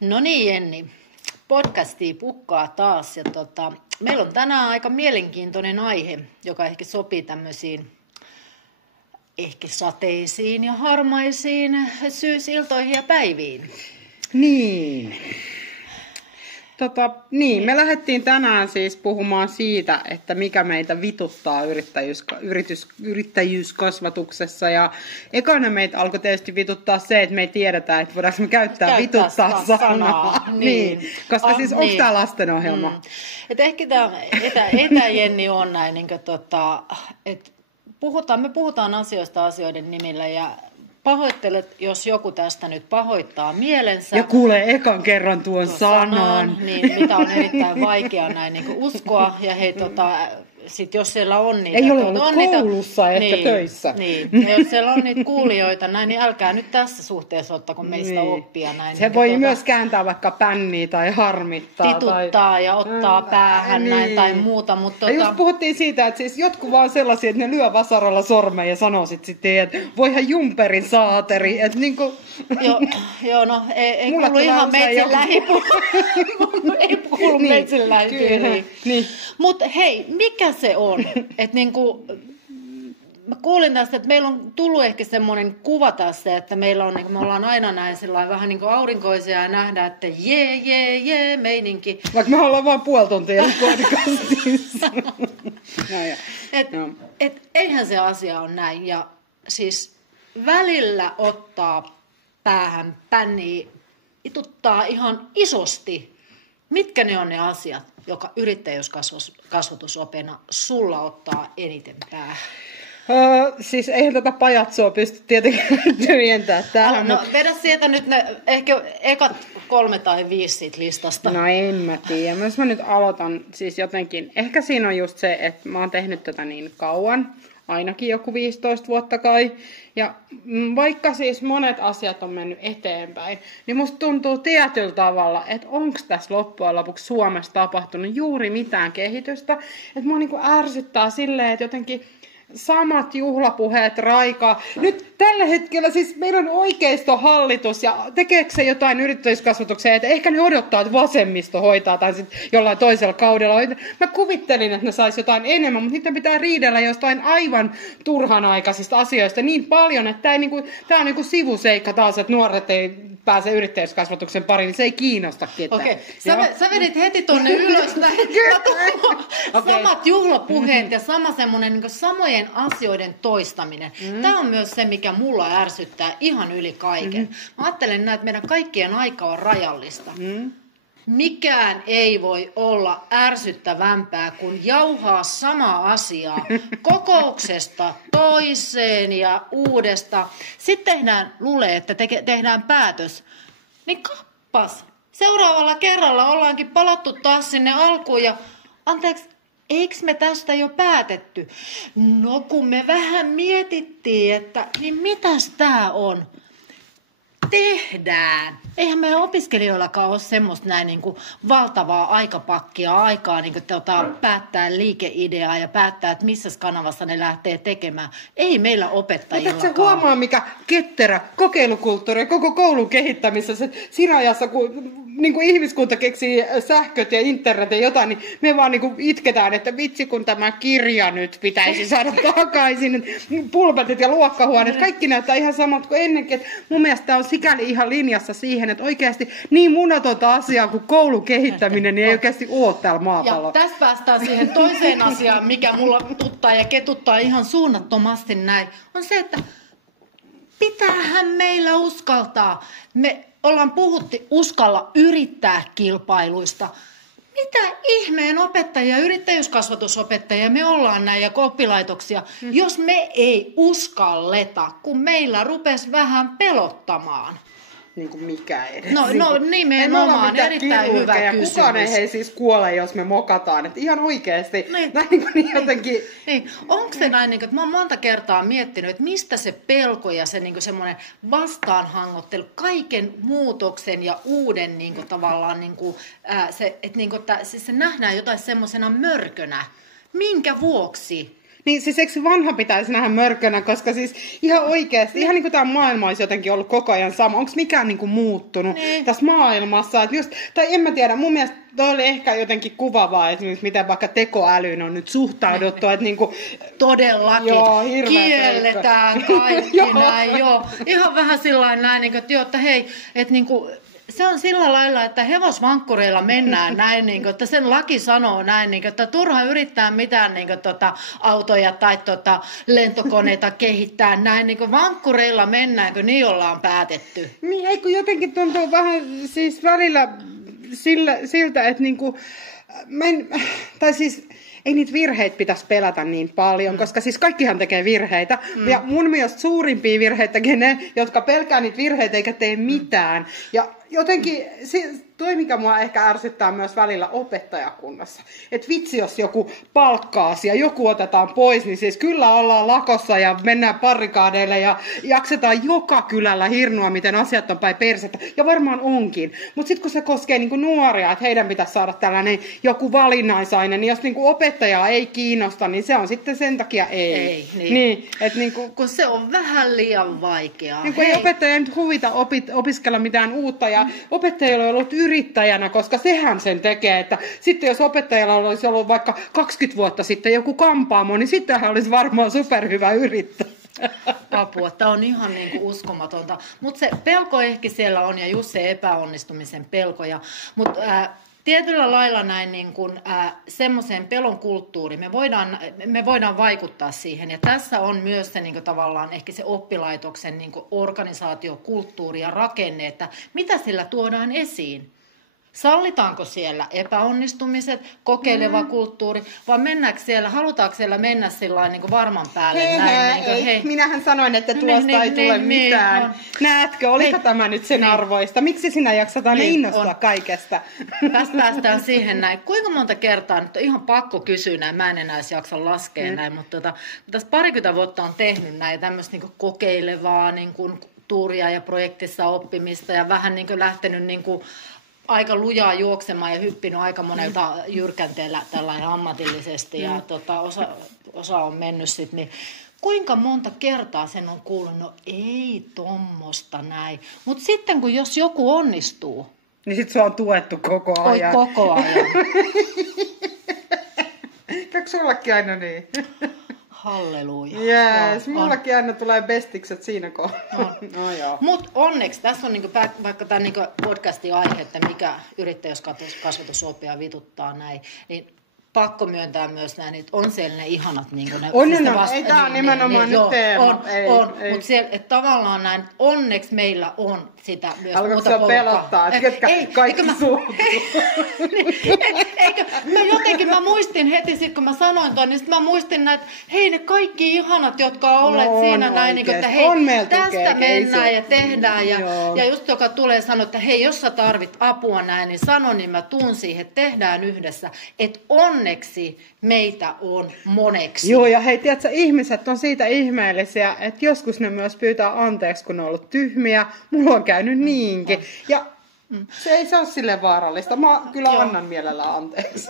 No niin, Jenni. Podcastia pukkaa taas. Ja meillä on tänään aika mielenkiintoinen aihe, joka ehkä sopii tämmöisiin ehkä sateisiin ja harmaisiin syysiltoihin ja päiviin. Niin. Me lähdettiin tänään siis puhumaan siitä, että mikä meitä vituttaa yrittäjyyskasvatuksessa. Ja ekana meitä alkoi tietysti vituttaa se, että me ei tiedetä, että voidaanko me käyttää vituttaa sanaa. Niin. Koska siis onko tämä lastenohjelma? Et ehkä tämä etäjenni on näin, että me puhutaan asioista asioiden nimillä ja pahoittelet, jos joku tästä nyt pahoittaa mielensä. Ja kuulee ekan kerran tuon sanan. Niin, mitä on erittäin vaikea näin niin uskoa. Ja hei, sit jos siellä on niitä... Ei ole ollut koulussa ehkä töissä. Niin, ja jos siellä on niitä kuulijoita näin, niin älkää nyt tässä suhteessa ottako meistä oppia. Näin, se voi myös kääntää vaikka pänniä tai harmittaa. Tituttaa ja ottaa päähän näin tai muuta. Mutta just puhuttiin siitä, että siis jotkut vaan sellaisia, että ne lyö vasaralla sormeen ja sanoo sitten, että voihan jumperin saateri. Että niinku... Joo, no ei kuulu ihan meitsin ei kuulu meitsin lähipiiriin. Niin. Mutta hei, mikä se on? Että niinku, mä kuulin tästä, että meillä on tullut ehkä semmoinen kuva tässä, että meillä on, me ollaan aina näin sellainen vähän niin kuin aurinkoisia ja nähdään, että jee meininki. Vaikka me ollaan vaan puoli tuntia podcastissa. Eihän se asia ole näin. Ja siis välillä ottaa päähän pänniä, ituttaa ihan isosti. Mitkä ne on ne asiat, joka yrittäjyyskasvatusopena sulla ottaa eniten päähän? Siis eihän tätä pajatsoa pysty tietenkin tyhjentämään tähän. No vedä sieltä nyt ne ehkä ekat 3 tai 5 siitä listasta. No en mä tiedä. Jos mä nyt aloitan siis jotenkin. Ehkä siinä on just se, että mä oon tehnyt tätä niin kauan. Ainakin joku 15 vuotta kai. Ja vaikka siis monet asiat on mennyt eteenpäin, niin musta tuntuu tietyllä tavalla, että onko tässä loppujen lopuksi Suomessa tapahtunut juuri mitään kehitystä. Että mua niinku ärsyttää silleen, että jotenkin samat juhlapuheet, Raika. Nyt tällä hetkellä siis meillä on oikeistohallitus ja tekeekö se jotain yrittäjyyskasvatukseen, että ehkä ne odottaa, että vasemmisto hoitaa tai sitten jollain toisella kaudella. Mä kuvittelin, että ne sais jotain enemmän, mutta niiden pitää riidellä jostain aivan turhanaikaisista asioista niin paljon, että tämä on niinku sivuseikka taas, että nuoret ei pääse yrittäjyyskasvatuksen pariin, niin se ei kiinnosta ketään. Okei, sä vedit heti tonne ylös samat juhlapuheet ja sama semmoinen niin samojen asioiden toistaminen. Tämä on myös se, mikä mulla ärsyttää ihan yli kaiken. Mä ajattelen näin, että meidän kaikkien aika on rajallista. Mikään ei voi olla ärsyttävämpää kuin jauhaa samaa asiaa kokouksesta toiseen ja uudesta. Sitten luulee, että tehdään päätös. Niin kappas, seuraavalla kerralla ollaankin palattu taas sinne alkuun ja anteeksi, eikö me tästä jo päätetty? No kun me vähän mietittiin, että niin mitäs tää on? Tehdään. Eihän meidän opiskelijoillakaan ole semmoista näin niin kuin valtavaa aikapakkia, aikaa niin kuin päättää liikeideaa ja päättää, että missä kanavassa ne lähtee tekemään. Ei meillä opettajillakaan. Mutta se huomaa, mikä ketterä kokeilukulttuuri ja koko koulun kehittämisessä. Siinä ajassa, kun niin kuin ihmiskunta keksii sähköt ja internet ja jotain, niin me vaan niin kuin itketään, että vitsi kun tämä kirja nyt pitäisi saada takaisin. Pulpetit ja luokkahuoneet, kaikki näyttää ihan samat kuin ennenkin. Että mun mielestä tämä on sikäli ihan linjassa siihen, että oikeasti niin munatonta asiaa kuin koulun kehittäminen niin ei oikeasti ole täällä maapallolla. Ja tässä päästään siihen toiseen asiaan, mikä mulla tuttaa ja ketuttaa ihan suunnattomasti näin, on se, että pitäähän meillä uskaltaa. Me ollaan puhuttu uskalla yrittää kilpailuista. Mitä ihmeen opettajia, yrittäjyyskasvatusopettajia me ollaan näin ja oppilaitoksia, jos me ei uskalleta, kun meillä rupesi vähän pelottamaan. Niin kuin mikä edes. No nimenomaan, erittäin hyvä kysymys. Kukaan ei siis kuole, jos me mokataan. Että ihan oikeasti. Niin jotenkin. Niin. Onko se näin, että mä oon monta kertaa miettinyt, että mistä se pelko ja se niin semmoinen vastaanhangottelu, kaiken muutoksen ja uuden niin kuin, tavallaan, niin kuin, se, että niin kuin, siis se nähdään jotain semmoisena mörkönä. Minkä vuoksi? Niin siis eikö vanha pitäisi nähdä mörkönä, koska siis ihan oikeasti, ihan niin kuin tämä maailma olisi jotenkin ollut koko ajan sama. Onko mikään niin kuin muuttunut tässä maailmassa? Että just, tai en mä tiedä, mun mielestä toi oli ehkä jotenkin kuvaavaa, että miten vaikka tekoälyyn on nyt suhtauduttu. Että niin kuin, todellakin. Joo, kielletään kaikki näin. Joo. Ihan vähän sillain näin, niin kuin, että, joo, että hei, että niin kuin, se on sillä lailla, että hevosvankkureilla mennään näin, niin kuin, että sen laki sanoo näin, niin kuin, että turha yrittää mitään niin kuin, autoja tai lentokoneita kehittää näin, niin kuin vankkureilla mennään, kun niin ollaan päätetty. Niin, eikö jotenkin tuntuu vähän siis välillä siltä, että niinku, tai siis ei niitä virheitä pitäisi pelätä niin paljon, koska siis kaikkihan tekee virheitä. Ja mun mielestä suurimpia virheitä tekee ne, jotka pelkää niitä virheitä eikä tee mitään. Ja jotenkin toi, mikä mua ehkä ärsyttää myös välillä opettajakunnassa. Että vitsi, jos joku palkkaasi ja joku otetaan pois, niin siis kyllä ollaan lakossa ja mennään barrikaadeille ja jaksetaan joka kylällä hirnua, miten asiat on päin persettä. Ja varmaan onkin. Mutta sitten kun se koskee niinku nuoria, että heidän pitäisi saada tällainen joku valinnaisaine, niin jos niinku opettajaa ei kiinnosta, niin se on sitten sen takia ei. Niin, niinku, kun se on vähän liian vaikeaa. Niin ei opettaja nyt huvita opiskella mitään uutta ja opettajilla on ollut yrittäjänä, koska sehän sen tekee, että sitten jos opettajalla olisi ollut vaikka 20 vuotta sitten joku kampaamo, niin sittenhän olisi varmaan superhyvä yrittäjä. Apua, tämä on ihan niin kuin uskomatonta. Mutta se pelko ehkä siellä on ja just se epäonnistumisen pelko. Mutta tietyllä lailla näin niin kuin semmoiseen pelon kulttuuriin me voidaan vaikuttaa siihen. Ja tässä on myös se niin kuin tavallaan ehkä se oppilaitoksen niin kuin organisaatiokulttuuri ja rakenne, että mitä sillä tuodaan esiin. Sallitaanko siellä epäonnistumiset, kokeileva kulttuuri, vai halutaanko siellä mennä sillä niin kuin varman päälle? Hei. Minähän sanoin, että tuosta ei tule mitään. Näetkö, oliko tämä nyt sen arvoista? Miksi sinä jaksat aina innostua kaikesta? Päästään siihen näin. Kuinka monta kertaa, nyt on ihan pakko kysyä näin, mä en enää edes jaksa laskea näin, mutta tässä 20 vuotta on tehnyt näin tämmöistä niin kuin kokeilevaa niin kuin tuuria ja projektissa oppimista ja vähän niin kuin lähtenyt niin kuin aika lujaa juoksemaan ja hyppinyt aika monelta jyrkänteellä tällainen ammatillisesti ja osa on mennyt sitten, niin kuinka monta kertaa sen on kuullut, no ei tommosta näin. Mutta sitten kun jos joku onnistuu. Niin sitten se on tuettu koko ajan. Koko ajan. Käykö sullakin aina niin? Halleluja. Yes, mullakin aina tulee bestikset siinä kohdassa. No, mutta onneksi tässä on niinku, vaikka tämä niinku podcastin aihe, että mikä yrittäjyyskasvatusoppia vituttaa näin, niin pakko myöntää myös näin, että on siellä ne ihanat niinku ne. Ei tämä on nimenomaan nyt teema. On. Mutta tavallaan näin, onneksi meillä on sitä myös alkoiko muuta porukkaa. Pelottaa, että ketkä kaikki suuttuu. Mä muistin heti sit, kun mä sanoin tuon, niin sit mä muistin näitä, hei ne kaikki ihanat, jotka on olleet siinä näin, niin, että hei, tästä mennään ja tehdään. Ja just joka tulee sanoa, että hei, jos sä tarvit apua näin, niin sano, niin mä tuun siihen, että tehdään yhdessä. Että onneksi meitä on moneksi. Joo, ja hei, tiedätkö, ihmiset on siitä ihmeellisiä, että joskus ne myös pyytää anteeksi, kun ne on ollut tyhmiä. Mulla on käynyt niinkin. Ja se ei se ole silleen vaarallista. Mä kyllä annan mielellään anteeksi.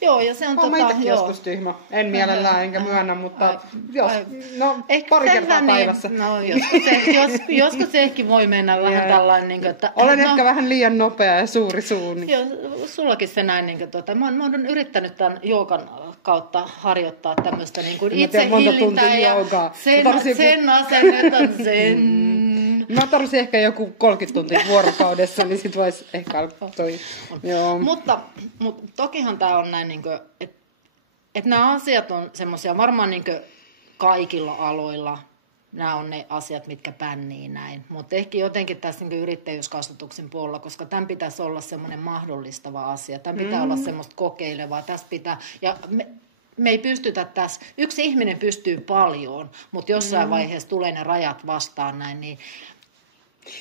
Joo, ja se on mä itsekin joskus tyhmä. En mielellään enkä myönnä, mutta pari kertaa päivässä. Joskus se ehkä voi mennä vähän tällainen. Niin että, olen ehkä vähän liian nopea ja suuri suu. Niin. Joo, sullakin se näin. Niin mä oon yrittänyt tämän joogan kautta harjoittaa tämmöistä niin kuin itsehillintää. Ja sen asennetaan sen. Mä tarvitsin ehkä joku 30 tuntia vuorokaudessa, niin sit vois ehkä alkaa toi. Joo. Mutta tokihan tää on näin, että nämä asiat on semmoisia varmaan kaikilla aloilla. Nämä on ne asiat, mitkä pännii näin. Mutta ehkä jotenkin tässä yrittäjyyskasvatuksen puolella, koska tämän pitäisi olla semmoinen mahdollistava asia. Tämän pitää olla semmoista kokeilevaa. Tästä pitää, ja me ei pystytä tässä, yksi ihminen pystyy paljon, mutta jossain vaiheessa tulee ne rajat vastaan näin, niin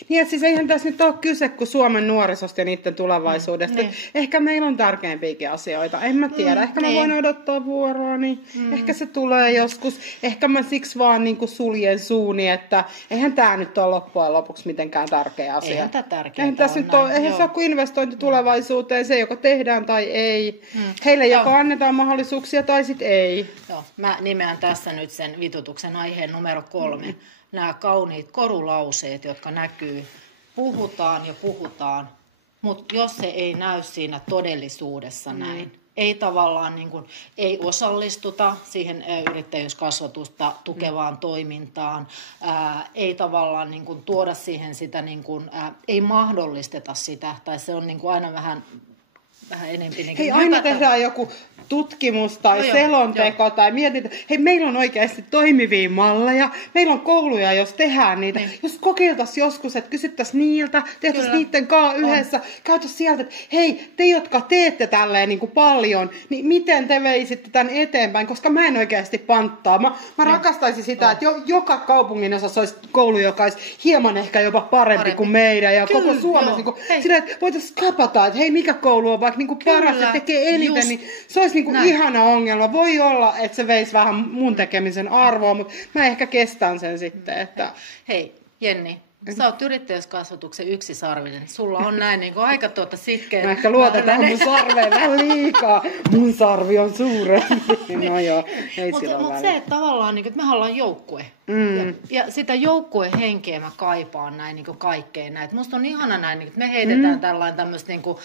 Niin, siis eihän tässä nyt ole kyse kuin Suomen nuorisosta ja niiden tulevaisuudesta. Niin. Ehkä meillä on tärkeimpiäkin asioita. En mä tiedä. Ehkä mä voin odottaa vuoroa, niin ehkä se tulee joskus. Ehkä mä siksi vaan niin kuin suljen suuni, että eihän tää nyt ole loppujen lopuksi mitenkään tärkeä asia. Eihän tää tärkeää eihän tässä nyt ole, eihän se ole kuin investointi tulevaisuuteen, se joko tehdään tai ei. Heille joko annetaan mahdollisuuksia tai sit ei. Joo, mä nimeän tässä nyt sen vitutuksen aiheen numero 3. Nämä kauniit korulauseet, jotka näkyy, puhutaan ja puhutaan, mutta jos se ei näy siinä todellisuudessa näin, ei tavallaan niin kuin, ei osallistuta siihen yrittäjyyskasvatusta tukevaan toimintaan, ei tavallaan niin kuin, tuoda siihen sitä, niin kuin, ei mahdollisteta sitä, tai se on niin kuin, aina vähän enemmän. Niin hei, aina tehdään joku tutkimus tai selonteko tai mietitään, hei, meillä on oikeasti toimivia malleja, meillä on kouluja, jos tehdään niitä. Niin. Jos kokeiltaisiin joskus, että kysyttäisiin niiltä, tehtäisiin niiden kanssa yhdessä, käytäisiin sieltä, että hei, te, jotka teette tälleen niin kuin paljon, niin miten te veisitte tämän eteenpäin, koska mä en oikeasti panttaa. Mä rakastaisin sitä, että joka kaupungin osassa olisi koulu, joka olisi hieman ehkä jopa parempi kuin meidän ja koko Suomessa. Niin sillä, että voitaisiin kapata, että hei, mikä koulu on vaikka niin kuin paras ja tekee eniten, niin se olisi niin kuin ihana ongelma. Voi olla, että se veisi vähän mun tekemisen arvoa, mutta mä ehkä kestän sen sitten. Että... Hei, Jenni. Sä oot yrittäjyyskasvatuksen yksisarvinen. Sulla on näin niin kuin aika sitkeä. Mä ehkä luotetaan mun sarveen vähän liikaa. Mun sarvi on suurempi. No joo, ei sillä ole Mutta se, että tavallaan, niin kuin, että mehän ollaan joukkue. Ja sitä joukkuehenkeä mä kaipaan näin niin kuin kaikkeen näin. Musta on ihana näin, niin, että me heitetään tämmöistä niin kuin,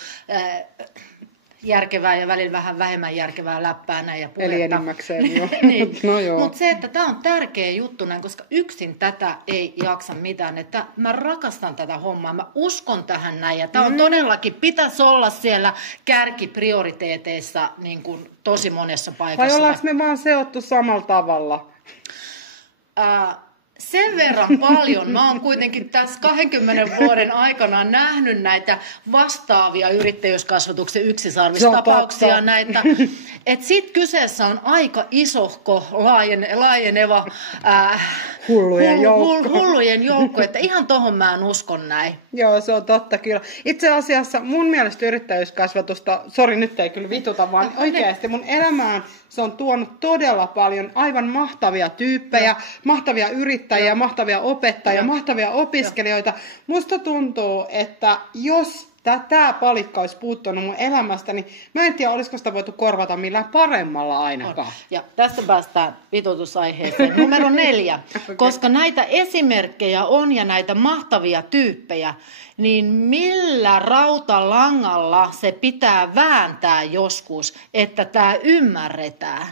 järkevää ja välillä vähän vähemmän järkevää läppää näin ja puhetta. Eli enimmäkseen, joo. Niin. No joo. Mutta se, että tämä on tärkeä juttu näin, koska yksin tätä ei jaksa mitään. Että mä rakastan tätä hommaa, mä uskon tähän näin. Ja tämä on todellakin, pitäisi olla siellä kärkiprioriteeteissa niin kuin tosi monessa paikassa. Vai ollaanko me vaan seottu samalla tavalla? Sen verran paljon mä oon kuitenkin tässä 20 vuoden aikana nähnyt näitä vastaavia yrittäjyyskasvatuksen yksisarvistapauksia näitä. Että sit kyseessä on aika isohko laajeneva hullujen joukko, että ihan tohon mä en uskon näin. Joo, se on totta kyllä. Itse asiassa mun mielestä yrittäjyyskasvatusta, sori nyt ei kyllä vituta, vaan oikeasti mun elämään se on tuonut todella paljon aivan mahtavia tyyppejä, mahtavia yrittäjiä, mahtavia opettajia, mahtavia opiskelijoita. Musta tuntuu, että jos tämä palikka olisi puuttunut mun elämästä, niin mä en tiedä, olisiko sitä voitu korvata millään paremmalla ainakaan. Ja tästä päästään vitutusaiheeseen numero 4. Okay. Koska näitä esimerkkejä on ja näitä mahtavia tyyppejä, niin millä rautalangalla se pitää vääntää joskus, että tämä ymmärretään?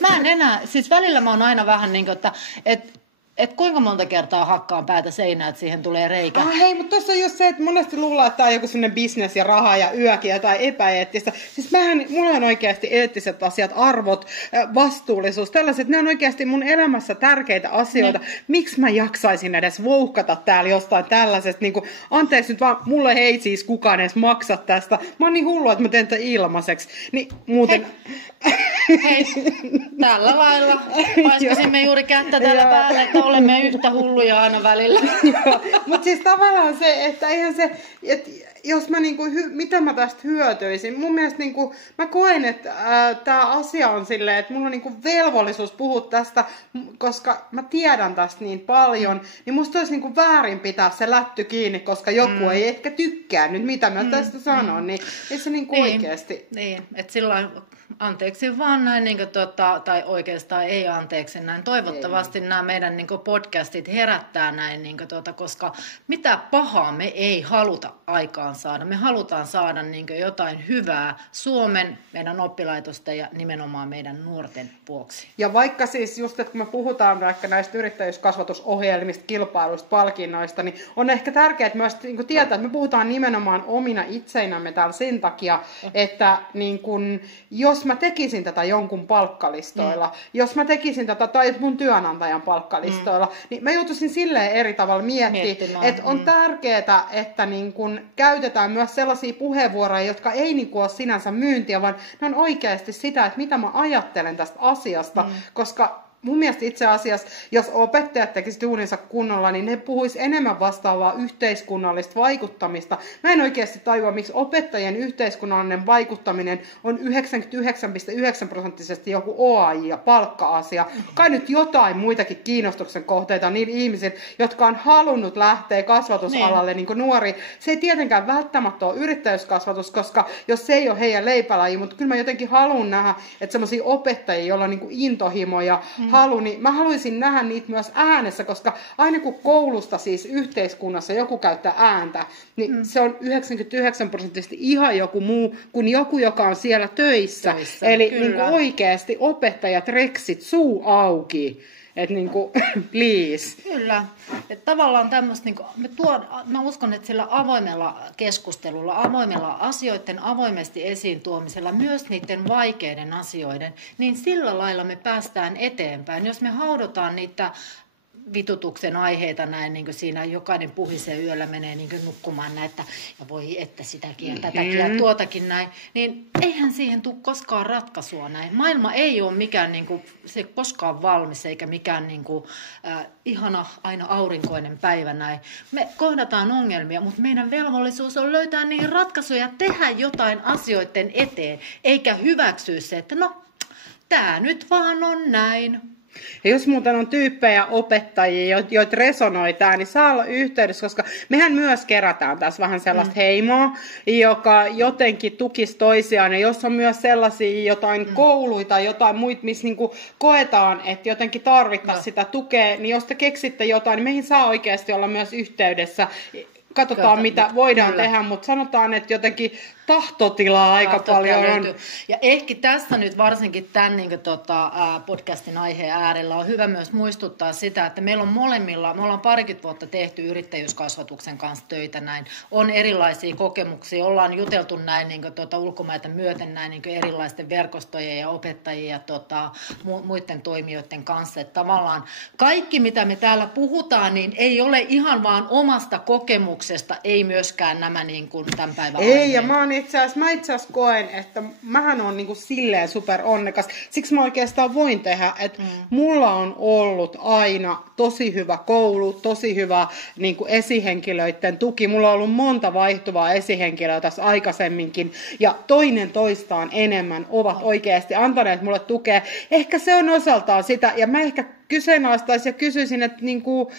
Mä en enää, siis välillä mä oon aina vähän niin kuin, että kuinka monta kertaa hakkaan päätä seinää, että siihen tulee reikä. Hei, mutta tuossa on just se, että monesti luullaan, että tämä on joku sellainen bisnes ja raha ja yökin ja jotain epäeettistä. Siis mulla on oikeasti eettiset asiat, arvot, vastuullisuus, tällaiset. Ne on oikeasti mun elämässä tärkeitä asioita. Miksi mä jaksaisin edes vouhkata täällä jostain tällaisesta? Niin kuin, anteeksi nyt vaan, mulle ei siis kukaan edes maksa tästä. Mä oon niin hullu, että mä teen tätä ilmaiseksi. Niin muuten... Hei, tällä lailla paiskasimme juuri kättä tällä päälle, että olemme yhtä hulluja aina välillä. Mutta siis tavallaan se, että eihän se, että jos mä niinku, mitä mä tästä hyötyisin, mun mielestä niinku, mä koen, että tää asia on silleen, että mulla on niinku velvollisuus puhua tästä, koska mä tiedän tästä niin paljon, niin musta olisi niinku väärin pitää se lätty kiinni, koska joku ei ehkä tykkää nyt, mitä mä tästä sanon, niin ei se niinku oikeasti. Niin, että silloin anteeksi vaan näin, niin tai oikeastaan ei anteeksi näin. Toivottavasti nämä meidän niin podcastit herättää näin, niin koska mitä pahaa me ei haluta aikaan saada. Me halutaan saada niin jotain hyvää Suomen, meidän oppilaitosten ja nimenomaan meidän nuorten vuoksi. Ja vaikka siis just, että kun me puhutaan vaikka näistä yrittäjyyskasvatusohjelmista, kilpailuista, palkinnoista, niin on ehkä tärkeää myös niin tietää, että me puhutaan nimenomaan omina itseinämme täällä sen takia, että niin kun, jos mä tekisin tätä jonkun palkkalistoilla, jos mä tekisin tätä tai mun työnantajan palkkalistoilla, niin mä joutuisin silleen eri tavalla miettimään, että on tärkeää, että niin kun käytetään myös sellaisia puheenvuoroja, jotka ei niin kun ole sinänsä myyntiä, vaan ne on oikeasti sitä, että mitä mä ajattelen tästä asiasta, koska mun mielestä itse asiassa, jos opettajat tekisivät duuninsa kunnolla, niin ne puhuis enemmän vastaavaa yhteiskunnallista vaikuttamista. Mä en oikeasti tajua, miksi opettajien yhteiskunnallinen vaikuttaminen on 99,9% joku OAI ja palkka-asia. Kai nyt jotain muitakin kiinnostuksen kohteita niillä ihmisillä, jotka on halunnut lähteä kasvatusalalle niin kuin nuori. Se ei tietenkään välttämättä ole yrittäjyyskasvatus, koska jos se ei ole heidän leipälaji, mutta kyllä mä jotenkin haluan nähdä, että semmoisia opettajia, joilla on niin kuin intohimo ja halu, niin mä haluaisin nähdä niitä myös äänessä, koska aina kun koulusta siis yhteiskunnassa joku käyttää ääntä, niin se on 99% ihan joku muu kuin joku, joka on siellä töissä. Eli niin kuin oikeasti opettajat reksit suu auki. Että niinku, please. Kyllä. Että tavallaan tämmöistä, niinku, mä uskon, että sillä avoimella keskustelulla, avoimella asioiden avoimesti esiin tuomisella, myös niiden vaikeiden asioiden, niin sillä lailla me päästään eteenpäin. Jos me haudotaan niitä vitutuksen aiheita näin, niin kuin siinä jokainen puhisee yöllä, menee niin kuin nukkumaan näin, että ja voi että sitäkin ja tätäkin ja tuotakin näin, niin eihän siihen tule koskaan ratkaisua näin. Maailma ei ole mikään niin kuin, se ei koskaan valmis eikä mikään niin kuin, ihana aina aurinkoinen päivä näin. Me kohdataan ongelmia, mutta meidän velvollisuus on löytää niihin ratkaisuja, tehdä jotain asioiden eteen, eikä hyväksyä se, että no, tää nyt vaan on näin. Ja jos muuten on tyyppejä opettajia, joita resonoi tämä, niin saa olla yhteydessä, koska mehän myös kerätään tässä vähän sellaista heimoa, joka jotenkin tukisi toisiaan. Ja jos on myös sellaisia jotain kouluita, jotain muita, missä niinku koetaan, että jotenkin tarvittaisiin sitä tukea, niin jos te keksitte jotain, niin meihin saa oikeasti olla myös yhteydessä. Katsotaan, mitä voidaan tehdä, mutta sanotaan, että jotenkin tahtotilaa aika paljon on. Ja ehkä tässä nyt varsinkin tämän niin kuin, podcastin aiheen äärellä on hyvä myös muistuttaa sitä, että meillä on molemmilla, me ollaan parikymmentä vuotta tehty yrittäjyyskasvatuksen kanssa töitä näin. On erilaisia kokemuksia, ollaan juteltu näin niin kuin, ulkomaita myöten näin niin kuin erilaisten verkostojen ja opettajien ja muiden toimijoiden kanssa. Että tavallaan kaikki, mitä me täällä puhutaan, niin ei ole ihan vaan omasta kokemuksesta, ei myöskään nämä niin kuin, tämän päivän aiheet. Ei, ja mä itse asiassa koen, että mähän on niinku silleen super onnekas. Siksi mä oikeastaan voin tehdä, että mulla on ollut aina tosi hyvä koulu, tosi hyvä niinku esihenkilöiden tuki. Mulla on ollut monta vaihtuvaa esihenkilöä tässä aikaisemminkin, ja toinen toistaan enemmän ovat oikeasti antaneet mulle tukea. Ehkä se on osaltaan sitä, ja mä ehkä kyseenalaistaisin ja kysyisin, että niinku,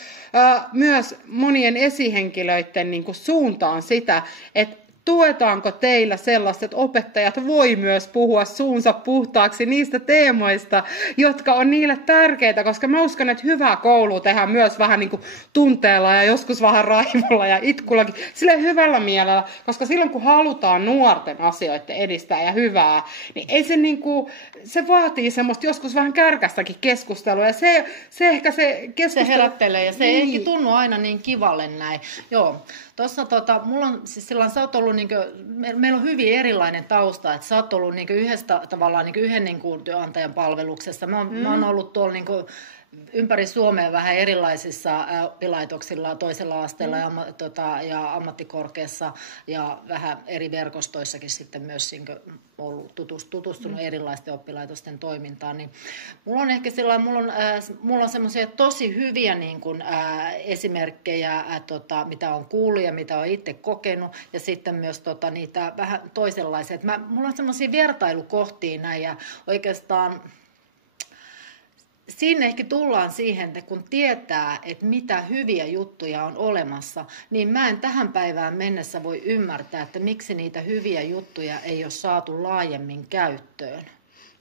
myös monien esihenkilöiden niinku suuntaan sitä, että tuetaanko teillä sellaista, että opettajat voi myös puhua suunsa puhtaaksi niistä teemoista, jotka on niille tärkeitä, koska mä uskon, että hyvää koulua tehdään myös vähän niin kuin tunteella ja joskus vähän raivolla ja itkullakin, silleen hyvällä mielellä, koska silloin kun halutaan nuorten asioiden edistää ja hyvää, niin ei se niin kuin, se vaatii semmoista joskus vähän kärkästäkin keskustelua ja se ehkä se keskustelu... Se herättelee ja se ei ehkä tunnu aina niin kivalle näin. Joo. Tuossa mulla on, siis silloin sä oot ollut, meillä on hyvin erilainen tausta, että sä oot ollut yhdestä tavallaan yhden työnantajan palveluksessa. Mä oon ollut tuolla ympäri Suomea vähän erilaisissa oppilaitoksilla, toisella asteella ja ammattikorkeassa ja vähän eri verkostoissakin sitten myös ollut tutustunut erilaisten oppilaitosten toimintaan. Niin mulla on ehkä mulla on semmoisia tosi hyviä esimerkkejä, mitä on kuullut ja mitä on itse kokenut ja sitten myös niitä vähän toisenlaisia. Mulla on semmoisia vertailukohtia näin ja oikeastaan siinä ehkä tullaan siihen, että kun tietää, että mitä hyviä juttuja on olemassa, niin mä en tähän päivään mennessä voi ymmärtää, että miksi niitä hyviä juttuja ei ole saatu laajemmin käyttöön.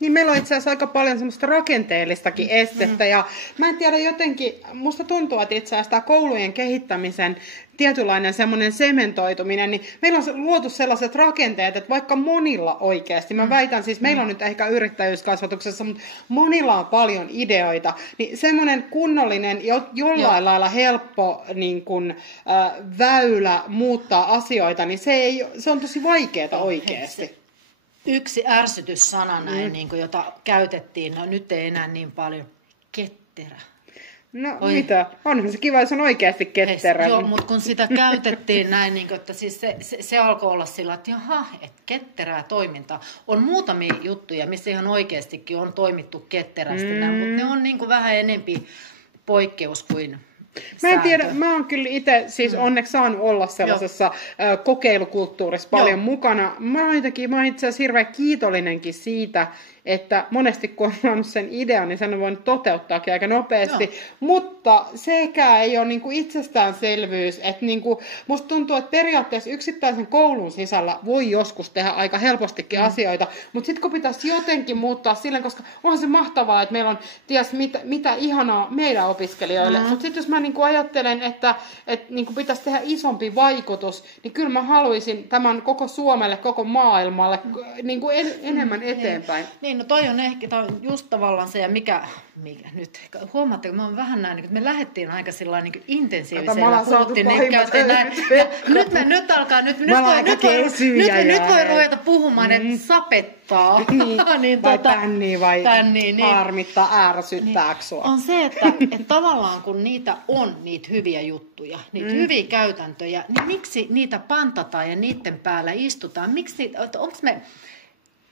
Niin meillä on itse asiassa aika paljon semmoista rakenteellistakin estettä ja mä en tiedä jotenkin, musta tuntuu, että itse asiassa tämä koulujen kehittämisen tietynlainen semmoinen sementoituminen, niin meillä on luotu sellaiset rakenteet, että vaikka monilla oikeasti, mä väitän siis, meillä on nyt ehkä yrittäjyyskasvatuksessa, mutta monilla on paljon ideoita, niin semmoinen kunnollinen, jollain lailla helppo niin kun, väylä muuttaa asioita, niin se on tosi vaikeaa oikeasti. Yksi ärsytyssana näin, jota käytettiin, no nyt ei enää niin paljon, ketterä. No mitä? Onhan se kiva, jos on oikeasti ketterä. Joo, mutta kun sitä käytettiin näin, niin kuin, että siis se alkoi olla sillä, että jaha, että ketterää toimintaa. On muutamia juttuja, missä ihan oikeastikin on toimittu ketterästi, mutta ne on niin kuin vähän enempi poikkeus kuin Mä en tiedä, mä oon kyllä itse siis onneksi saanut olla sellaisessa kokeilukulttuurissa paljon mukana. Mä oon itse asiassa hirveän kiitollinenkin siitä, että monesti kun on saanut sen idean, niin sen on voinut toteuttaakin aika nopeasti. Mutta sekään ei ole niinku itsestäänselvyys. Että niinku, musta tuntuu, että periaatteessa yksittäisen koulun sisällä voi joskus tehdä aika helpostikin asioita. Mutta sitten kun pitäisi jotenkin muuttaa silleen, koska onhan se mahtavaa, että meillä on ties mitä ihanaa meidän opiskelijoille. Mutta sitten jos mä niinku ajattelen, että niinku pitäisi tehdä isompi vaikutus, niin kyllä mä haluaisin tämän koko Suomelle, koko maailmalle niinku enemmän eteenpäin. Niin, no toi on just tavallaan se, ja mikä nyt, huomaatteko, me on vähän näin, että me lähdettiin aika sillä niin intensiivisellä, puhuttiin, niin käytiin näin, nyt alkaa, nyt voi ruveta puhumaan, että sapettaa. Niin, vai pännii, vai harmittaa, ärsyttääkö sua? On se, että tavallaan kun niitä on, niitä hyviä juttuja, niitä hyviä käytäntöjä, niin miksi niitä pantataan ja niiden päällä istutaan? Miksi, onko me...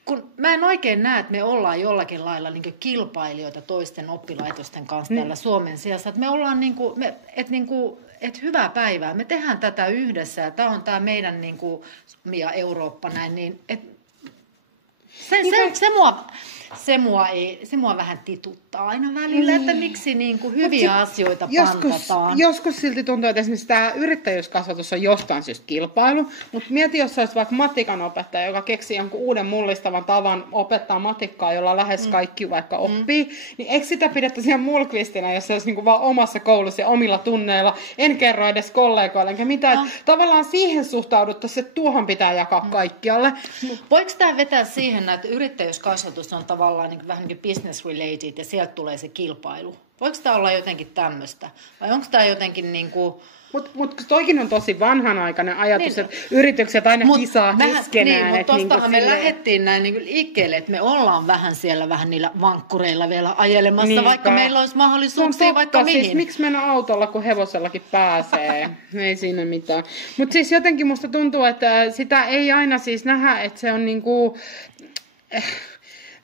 Kun mä en oikein näe, että me ollaan jollakin lailla niin kilpailijoita toisten oppilaitosten kanssa täällä Suomen sijassa. Että me ollaan että hyvää päivää. Me tehdään tätä yhdessä ja tämä on tämä meidän ja Eurooppa näin. Niin, se mua vähän tituttaa aina välillä, että miksi hyviä asioita pantataan. Joskus silti tuntuu, että esimerkiksi tämä yrittäjyyskasvatus on jostain syystä kilpailu, mutta mieti, jos olisi vaikka matikan opettaja, joka keksii jonkun uuden mullistavan tavan opettaa matikkaa, jolla lähes kaikki vaikka oppii, niin eikö sitä pidettäisi ihan mulkvistina, jos se olisi vaan omassa koulussa ja omilla tunneilla, en kerro edes kollegoille, enkä mitään. Tavallaan siihen suhtauduttaisiin, että tuohon pitää jakaa kaikkialle. Voiko tämä vetää siihen, että yrittäjyyskasvatus on tavallaan vähän niin kuin business related ja sieltä tulee se kilpailu? Voiko tämä olla jotenkin tämmöistä? Vai onko tämä jotenkin niin kuin... Mutta toikin on tosi vanhanaikainen ajatus, että yritykset aina kisaa keskenään. Mutta tostahan me lähdettiin näin niin liikkeelle, että me ollaan vähän siellä niillä vankkureilla vielä ajelemassa, vaikka meillä olisi mahdollisuuksia vaikka mihin. Siis, miksi mennä autolla, kun hevosellakin pääsee? Ei siinä mitään. Mutta siis jotenkin musta tuntuu, että sitä ei aina siis nähdä, että se on niinku...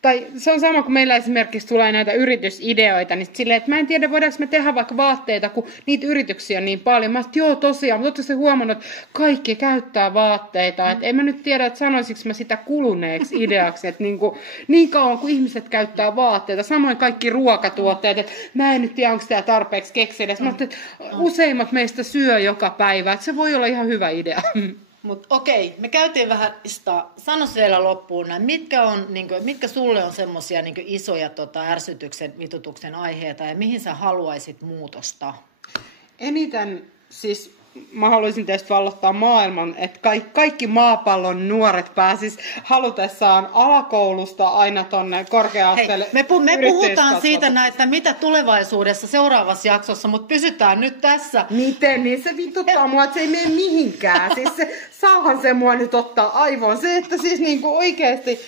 Tai se on sama, kun meillä esimerkiksi tulee näitä yritysideoita, niin silleen, että mä en tiedä, voidaanko me tehdä vaikka vaatteita, kun niitä yrityksiä on niin paljon. Mä sanoin, joo tosiaan, mutta ootte huomannut, että kaikki käyttää vaatteita. Että en mä nyt tiedä, että sanoisinko mä sitä kuluneeksi ideaksi, että niin kauan kuin ihmiset käyttää vaatteita, samoin kaikki ruokatuotteet, että mä en nyt tiedä, onko tämä tarpeeksi keksiä. Mä sanoin, että useimmat meistä syö joka päivä, että se voi olla ihan hyvä idea. Mutta okei, me käytiin vähän sano vielä loppuun näin, mitkä sulle on semmoisia isoja ärsytyksen, vitutuksen aiheita ja mihin sä haluaisit muutosta? Eniten siis mä haluaisin tietysti vallottaa maailman, että kaikki maapallon nuoret pääsis halutessaan alakoulusta aina tonne korkea-asteelle. Me puhutaan siitä näitä, mitä tulevaisuudessa seuraavassa jaksossa, mutta pysytään nyt tässä. Miten? Niin se vituttaa mua, että se ei mene mihinkään. Siis saahan se mua nyt ottaa aivoon. Se, että siis oikeasti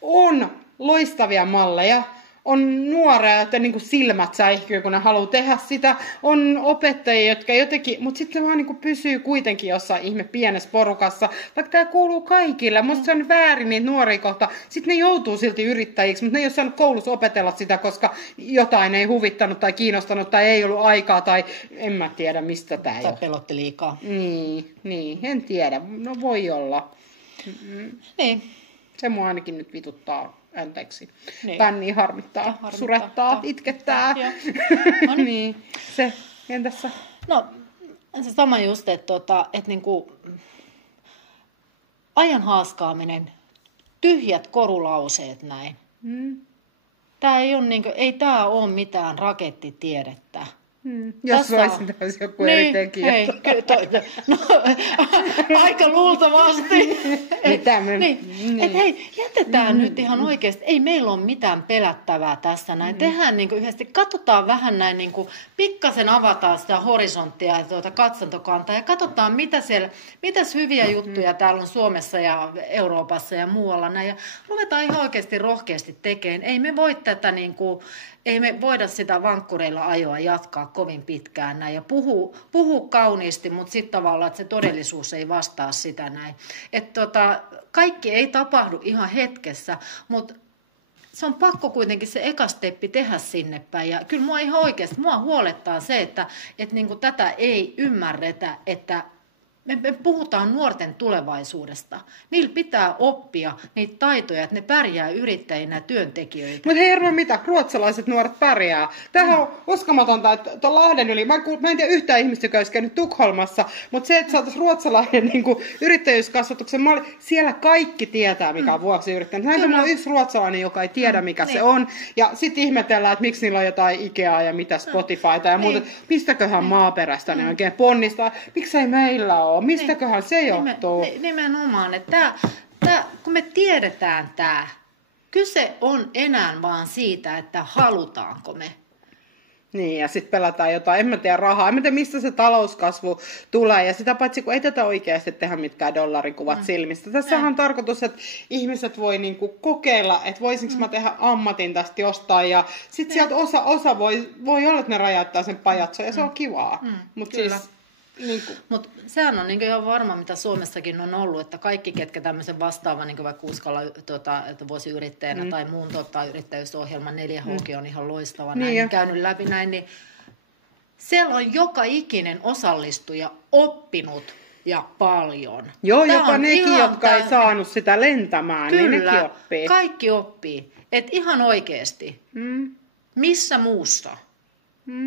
on loistavia malleja. On nuoria, että silmät säihkyy, kun ne haluaa tehdä sitä. On opettajia, jotka jotenkin, mutta sitten se vaan pysyy kuitenkin jossain ihme pienessä porukassa. Vaikka tämä kuuluu kaikille. Musta se on väärin niitä nuoria kohta. Sitten ne joutuu silti yrittäjiksi, mutta ne ei ole saanut koulussa opetella sitä, koska jotain ei huvittanut tai kiinnostanut tai ei ollut aikaa tai en mä tiedä mistä tämä tai pelotti liikaa. Niin, en tiedä. No voi olla. Niin. Se mua ainakin nyt vituttaa. Anteeksi. Niin. Pänni harmittaa, surettaa, itkettää. No niin. Se, entäs sä? No, se sama just, että ajan haaskaaminen, tyhjät korulauseet näin. Tää ei ole mitään rakettitiedettä. Jos voisin taas joku eri tekijä. Aika luultavasti. Et hei, jätetään nyt ihan oikeasti. Ei meillä ole mitään pelättävää tässä näin. Tehdään niin kuin yhdessä. Katsotaan vähän näin, niin kuin, pikkasen avataan sitä horisonttia ja katsontokantaa. Ja katsotaan, mitäs hyviä juttuja täällä on Suomessa ja Euroopassa ja muualla näin. Ja ruvetaan ihan oikeasti rohkeasti tekemään. Ei me voi tätä niin kuin, ei me voida sitä vankkureilla ajoa jatkaa kovin pitkään näin ja puhua kauniisti, mutta sitten tavallaan, että se todellisuus ei vastaa sitä näin. Kaikki ei tapahdu ihan hetkessä, mutta se on pakko kuitenkin se eka steppi tehdä sinne päin. Ja kyllä mua ihan oikeasti, mua huolettaa se, että niinku tätä ei ymmärretä, että me puhutaan nuorten tulevaisuutuudesta. Niillä pitää oppia niitä taitoja, että ne pärjää yrittäjinä ja työntekijöitä. Mutta hei Erno, mitä? Ruotsalaiset nuoret pärjää. Tämähän on uskomatonta, että tuon Lahden yli, mä en tiedä yhtään ihmistä, joka olisi käynyt Tukholmassa, mutta se, että saataisiin ruotsalainen niin yrittäjyyskasvatuksen malli, siellä kaikki tietää, mikä on vuoksi yrittäjä. Näin on yksi ruotsalainen, joka ei tiedä, mikä se on. Ja sitten ihmetellään, että miksi niillä on jotain Ikeaa ja mitä Spotifyta ja muuta. Mistäköhän maaperästä ne oikein ponnistaa? Miksei meillä ole? Mistäköhän se johtuu? Nimenomaan, että kun me tiedetään tämä, kyse on enää vaan siitä, että halutaanko me. Niin, ja sitten pelataan jotain, en mä tiedä rahaa, en mä tiedä mistä se talouskasvu tulee, ja sitä paitsi kun ei tätä oikeasti tehdä mitkään dollarikuvat silmistä. Tässähän on tarkoitus, että ihmiset voi niinku kokeilla, että voisinko mä tehdä ammatin tästä jostain, ja sitten sieltä osa voi olla, että ne rajoittaa sen pajatson, ja se on kivaa. Mutta siis Mutta sehän on niinku ihan varma, mitä Suomessakin on ollut, että kaikki, ketkä tämmöisen vastaavan, niin vaikka Uskalla että vuosiyrittäjänä tai muun yrittäjyysohjelman 4H on ihan loistava, näin, käynyt läpi näin, niin siellä on joka ikinen osallistuja oppinut ja paljon. Joo, jopa nekin, jotka ei saanut sitä lentämään, kyllä, niin nekin oppii. Kaikki oppii. Et ihan oikeasti. Missä muussa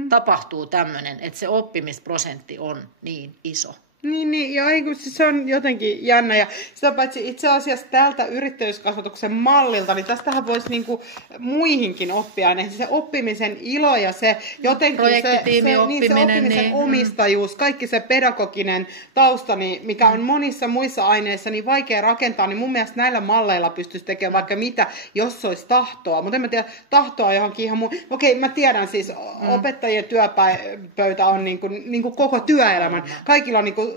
tapahtuu tämmöinen, että se oppimisprosentti on niin iso? Niin, ja se on jotenkin jännä. Ja sitä paitsi itse asiassa tältä yrittäjyyskasvatuksen mallilta, niin tästähän voisi niinku muihinkin oppia. Niin se oppimisen ilo ja se jotenkin se oppimisen omistajuus, kaikki se pedagoginen tausta, niin mikä on monissa muissa aineissa niin vaikea rakentaa, niin mun mielestä näillä malleilla pystyisi tekemään vaikka mitä, jos olisi tahtoa. Mutta en mä tiedä, tahtoa johonkin ihan Okei, mä tiedän siis, opettajien työpöytä on niinku koko työelämän. Kaikilla on niinku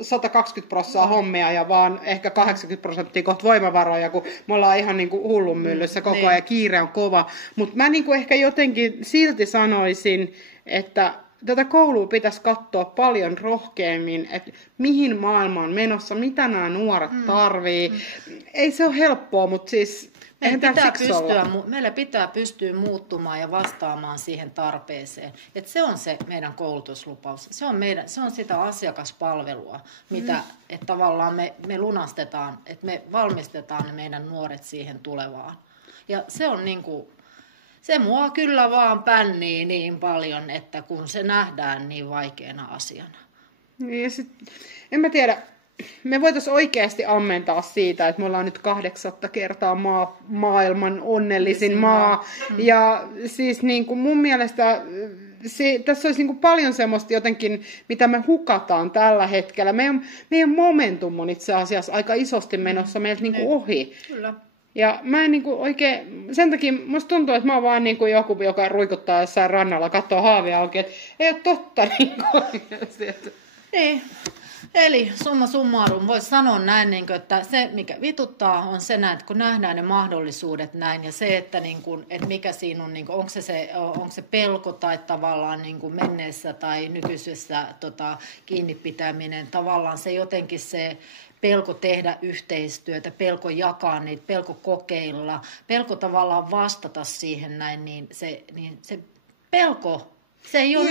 120% hommia ja vaan ehkä 80% kohta voimavaroja, kun me ollaan ihan niinku hullun myllyssä koko ajan ja kiire on kova. Mutta mä niinku ehkä jotenkin silti sanoisin, että tätä koulua pitäisi katsoa paljon rohkeammin, että mihin maailma on menossa, mitä nämä nuoret tarvii. Ei se ole helppoa, mutta siis meillä pitää pystyä muuttumaan ja vastaamaan siihen tarpeeseen. Et se on se meidän koulutuslupaus. Se on sitä asiakaspalvelua, mitä että tavallaan me lunastetaan, että me valmistetaan ne meidän nuoret siihen tulevaan. Ja se on niinku, se mua kyllä vaan pännii niin paljon, että kun se nähdään niin vaikeana asiana. Ja sit, en mä tiedä. Me voitaisiin oikeasti ammentaa siitä, että me ollaan nyt 8. kertaa maailman onnellisin maa. Ja siis niin kuin mun mielestä tässä olisi niin kuin paljon semmoista jotenkin, mitä me hukataan tällä hetkellä. Meidän momentum on itse asiassa aika isosti menossa meiltä niin kuin ohi. Kyllä. Ja mä en niinku oikein, sen takia musta tuntuu, että mä oon vaan niinku joku, joka ruikuttaa jossain rannalla, katsoo haavia auki, että ei ole totta niinku oikeasti. Niin. Eli summa summarum voisi sanoa näin, että se mikä vituttaa on se näin, että kun nähdään ne mahdollisuudet näin ja se, että mikä siinä on, onko se pelko tai tavallaan menneessä tai nykyisessä kiinni pitäminen, tavallaan se jotenkin se pelko tehdä yhteistyötä, pelko jakaa niitä, pelko kokeilla, pelko tavallaan vastata siihen näin, niin se pelko, se ei ole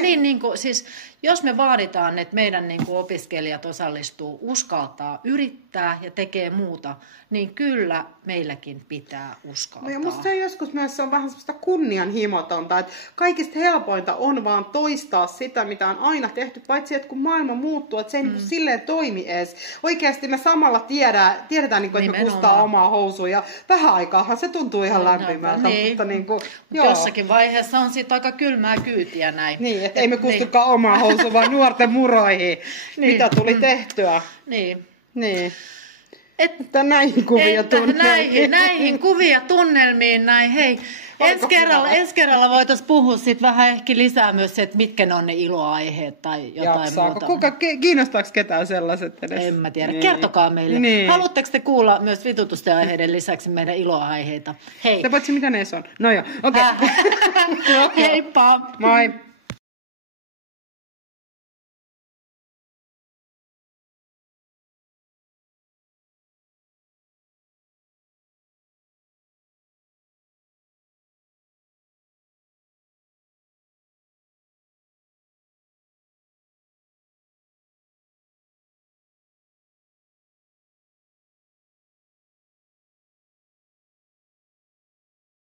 siis jos me vaaditaan, että meidän opiskelijat osallistuu, uskaltaa yrittää ja tekee muuta, niin kyllä meilläkin pitää uskaltaa. Ja musta se joskus myös on vähän semmoista kunnianhimotonta, että kaikista helpointa on vaan toistaa sitä, mitä on aina tehty, paitsi että kun maailma muuttuu, että se ei silleen toimi edes. Oikeasti me samalla tiedetään että me kustaa omaa housua ja vähän aikaahan se tuntuu ihan lämpimältä. Niin. Mutta jossakin vaiheessa on siitä aika kylmää kyytiä näin. Niin, että ei me kustukaan omaa housua, vaan nuorten muroihin, mitä tuli tehtyä. Niin. Että näihin kuvia tunnelmiin. Näihin kuvia tunnelmiin, näin. Hei, ensi kerralla voitaisiin puhua sit vähän ehkä lisää myös se, että mitkä ne on ne iloaiheet tai jotain muuta. Kiinnostaako ketään sellaiset edes? En mä tiedä. Niin. Kertokaa meille. Niin. Haluatteko te kuulla myös vitutusten aiheiden lisäksi meidän iloaiheita? Hei. Te paitsi mitä ne on. No joo, okei. Okay. Heippa. Moi.